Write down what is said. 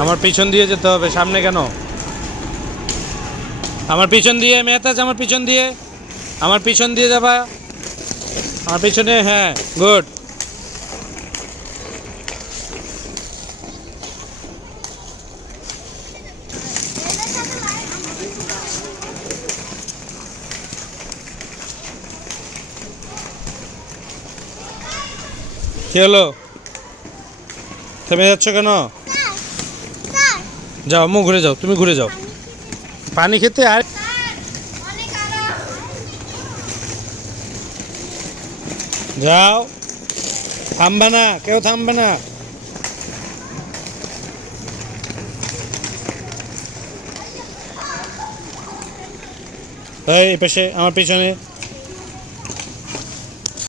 আমার পিছন দিয়ে যেতে হবে, সামনে কেন? আমার পিছন দিয়ে মেহতাজ, আমার পিছন দিয়ে, আমার পিছন দিয়ে যাবা, আমার পিছনে। হ্যাঁ, গুড। কি হলো? থেমে যাচ্ছ কেন? যাও, মুখ ঘুরে যাও, তুমি ঘুরে যাও পানি খেতে। আর যাও, থামবে না, কেউ থামবে না। এই পাশে আমার পিছনে।